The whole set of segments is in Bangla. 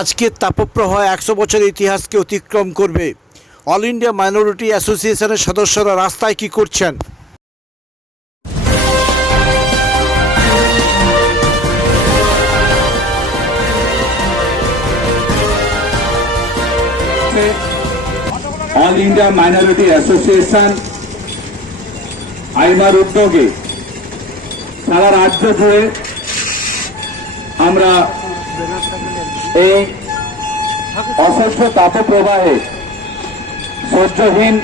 আজকের তাপপ্রবাহ একশো বছরের ইতিহাসকে অতিক্রম করবে। অল ইন্ডিয়া মাইনরিটি অ্যাসোসিয়েশনের সদস্যরা রাস্তায় কি করছেন? অল ইন্ডিয়া মাইনরিটি অ্যাসোসিয়েশন আইমার উদ্যোগে সারা রাজ্য জুড়ে আমরা এই অসহ্য তাপপ্রবাহে, সহ্যহীন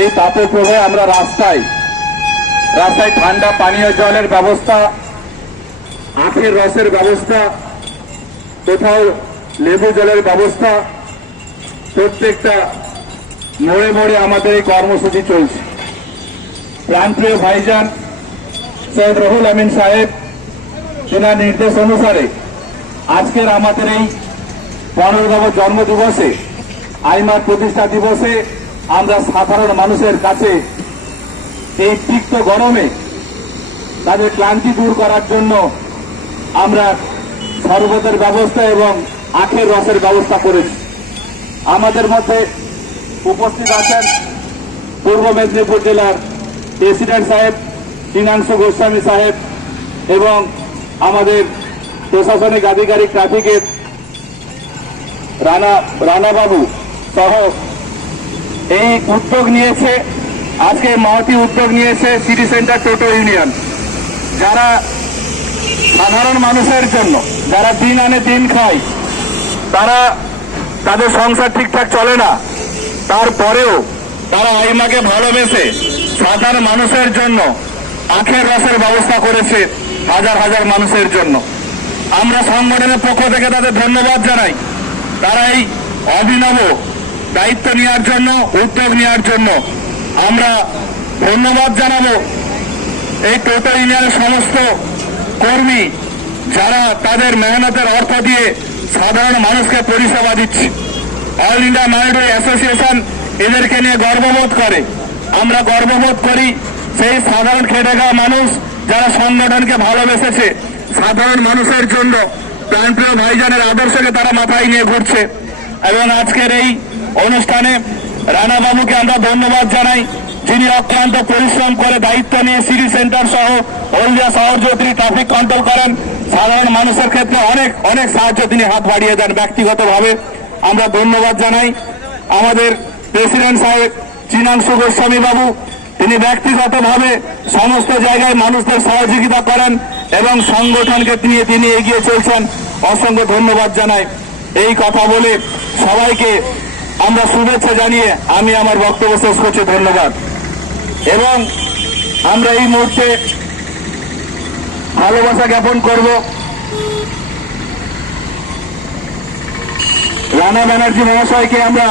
এই তাপপ্রবাহে আমরা রাস্তায় রাস্তায় ঠান্ডা পানীয় জলের ব্যবস্থা, আখের রসের ব্যবস্থা, কোথাও লেবু জলের ব্যবস্থা, প্রত্যেকটা মোড়ে মোড়ে আমাদের এই কর্মসূচি চলছে। প্রাণপ্রিয় ভাইজান, সৈয়দ রহুল আমিন সাহেব তেনার নির্দেশ অনুসারে আজকের আমাদের এই পনেরোতম জন্ম দিবসে আইমার প্রতিষ্ঠা দিবসে আমরা সাধারণ মানুষের কাছে এই তিক্ত গরমে তাদের ক্লান্তি দূর করার জন্য আমরা শরবতের ব্যবস্থা এবং আখের রসের ব্যবস্থা করেছি। আমাদের মধ্যে উপস্থিত আছেন পূর্ব মেদিনীপুর জেলার প্রেসিডেন্ট সাহেব দীনাংশু গোস্বামী সাহেব এবং আমাদের প্রশাসনিক আধিকারিক ট্রাফিকের রানা, রানাবাবু সহ এই উদ্যোগ নিয়েছে, আজকে মহতি উদ্যোগ নিয়েছে সিটি সেন্টার টোটো ইউনিয়ন। যারা সাধারণ মানুষের জন্য, যারা দিন আনে দিন খায়, তারা তাদের সংসার ঠিকঠাক চলে না। তারপরেও তারা আইমাকে ভালোবেসে সাধারণ মানুষের জন্য আখের রসের ব্যবস্থা করেছে হাজার হাজার মানুষের জন্য। আমরা সংগঠনের পক্ষ থেকে তাদের ধন্যবাদ জানাই। তারা এই অভিনব দায়িত্ব নেওয়ার জন্য, উদ্যোগ নেওয়ার জন্য আমরা ধন্যবাদ জানাব। এই টোটো ইউনিয়নের সমস্ত কর্মী যারা তাদের মেহনতের অর্থ দিয়ে সাধারণ মানুষকে পরিষেবা দিচ্ছে। অল ইন্ডিয়া মাইনরিটি অ্যাসোসিয়েশন এদেরকে নিয়ে গর্ববোধ করে। আমরা গর্ববোধ করি সেই সাধারণ খেটে মানুষ যারা সংগঠনকে ভালোবেসেছে। সাধারণ মানুষের জন্য প্রাণপ্রিয় ভাইজানের আদর্শকে তারা মাথায় নিয়ে ঘুরছে। এবং আজকের এই অনুষ্ঠানে রানাবাবুকে আমরা ধন্যবাদ জানাই, যিনি অক্লান্ত পরিশ্রম করে দায়িত্ব নিয়ে সিটি সেন্টার সহ হলদিয়া শহর তিনি ট্রাফিক কন্ট্রোল করেন। সাধারণ মানুষের ক্ষেত্রে অনেক অনেক সাহায্য তিনি হাত বাড়িয়ে দেন ব্যক্তিগতভাবে। আমরা ধন্যবাদ জানাই আমাদের প্রেসিডেন্ট সাহেব চিনাংশু গোস্বামী বাবু। তিনি ব্যক্তিগতভাবে সমস্ত জায়গায় মানুষদের সহযোগিতা করেন। এবং সংগঠনকে নিয়ে তিনি এগিয়ে চলছেন। অসংখ্য ধন্যবাদ জানাই। এই কথা বলে সবাইকে আমরা শুভেচ্ছা জানিয়ে আমি আমার বক্তব্য শেষ করছি। ধন্যবাদ। এবং আমরা এই মুহূর্তে ভালোবাসা জ্ঞাপন করব। রানা ব্যানার্জি মহাশয়কে আমরা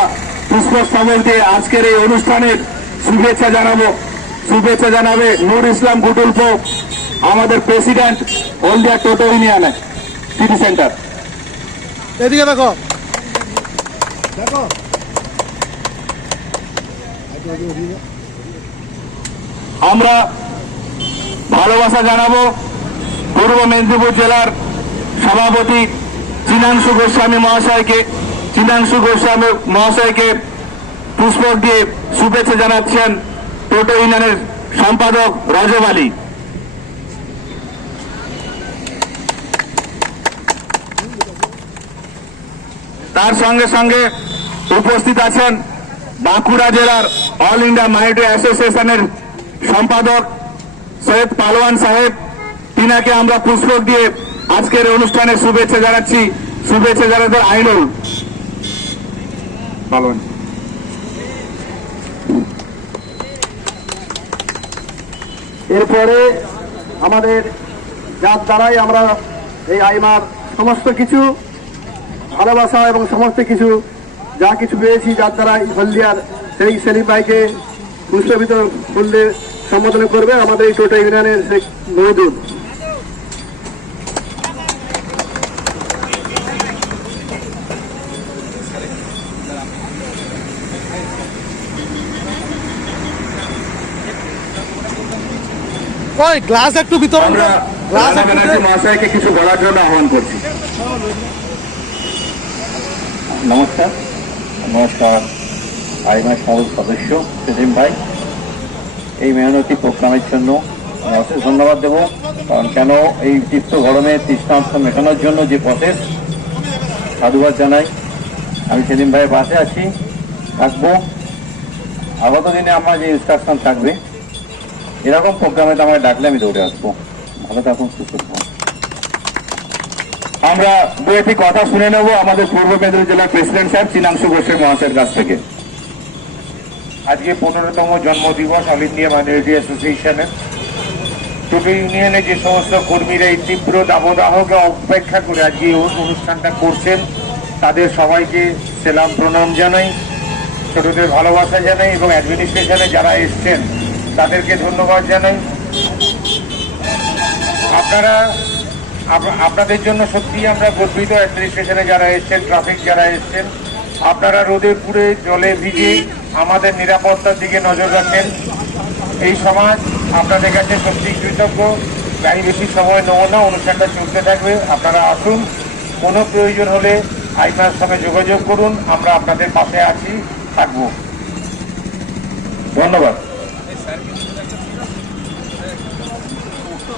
পুষ্পস্তবক দিয়ে আজকের এই অনুষ্ঠানের শুভেচ্ছা জানাব। শুভেচ্ছা জানাবে নূর ইসলাম গুটুলপ আমাদের প্রেসিডেন্ট হলদিয়া টোটো ইউনিয়নে সিটি সেন্টার এদিকে দেখো। দেখো। আমরা ভালোবাসা জানাব পূর্ব মেদিনীপুর জেলার সভাপতি চিনাংশু গোস্বামী মহাশয়কে। চিনাংশু গোস্বামী মহাশয়কে পুষ্পক দিয়ে শুভেচ্ছা জানাচ্ছেন টোটো ইউনিয়নের সম্পাদক রজব আলী তার সঙ্গে সঙ্গে উপস্থিত আছেন বাঁকুড়া জেলার অল ইন্ডিয়া মাইনরিটি অ্যাসোসিয়েশনের সম্পাদক সৈয়দ পালোয়ান সাহেব। তিনাকে আমরা পুষ্পক দিয়ে আজকের অনুষ্ঠানে শুভেচ্ছা জানাচ্ছি। শুভেচ্ছা জানাতে আইনুল। পালোয়ান। এরপরে আমাদের যার দ্বারাই আমরা এই আইমার সমস্ত কিছু ভালোবাসা এবং সমস্ত কিছু যা কিছু পেয়েছি যার দ্বারা হলদিয়ার সেই সেলিম ভাইকে পুষ্পবিত করলে সম্বোধন করবে আমাদের এই টোটো ইউনিয়নের শেখ মহিদুল গ্লাস একটু বিতরণ গ্লাস একটু মহাশয়কে কিছু বলার জন্য আহ্বান করছি। নমস্কার। নমস্কার আইমার সমাজ সদস্য সেলিম ভাই। এই মেহনতি প্রোগ্রামের জন্য অশেষ ধন্যবাদ দেবো। কারণ কেন এই তীব্র গরমে তৃষ্ণার্থ মেটানোর জন্য যে প্রসেস সাধুবাদ জানাই। আমি সেলিম ভাইয়ের পাশে আছি, থাকব। আগত দিনে আমার যে ইনস্ট্রাকশন থাকবে, এরকম প্রোগ্রামে আমায় ডাকলে আমি দৌড়ে আসব। ভালো থাকুন, সুস্থ থাকুন। আমরা দু একটি কথা শুনে নেব। আমাদের পূর্ব মেদিনীপুর জেলার প্রেসিডেন্ট সাহেব চিনাংশু ঘোষের মহাশয়ের কাছ থেকে। আজকে পনেরোতম জন্মদিবস অল ইন্ডিয়া মাইনরিটি অ্যাসোসিয়েশনের। টোটো ইউনিয়নে যে সমস্ত কর্মীরা এই তীব্র দাবদাহকে অপেক্ষা করে আজকে অনুষ্ঠানটা করছেন, তাদের সবাইকে সেলাম প্রণাম জানাই, ছোটদের ভালোবাসা জানাই এবং অ্যাডমিনিস্ট্রেশনে যারা এসছেন, তাদেরকে ধন্যবাদ জানাই। আপনারা আপ- আপনাদের জন্য সত্যি আমরা গর্বিত। অ্যাডমিনিস্ট্রেশনে যারা এসছেন ট্রাফিক যারা এসছেন, আপনারা রোদে পুড়ে জলে ভিজে আমাদের নিরাপত্তার দিকে নজর রাখেন। এই সমাজ আপনাদের কাছে সত্যি কৃতজ্ঞ। তাই বেশি সময় নেব না, অনুষ্ঠানটা চলতে থাকবে। আপনারা আসুন, কোনো প্রয়োজন হলে আইমার সঙ্গে যোগাযোগ করুন। আমরা আপনাদের পাশে আছি, থাকব। ধন্যবাদ।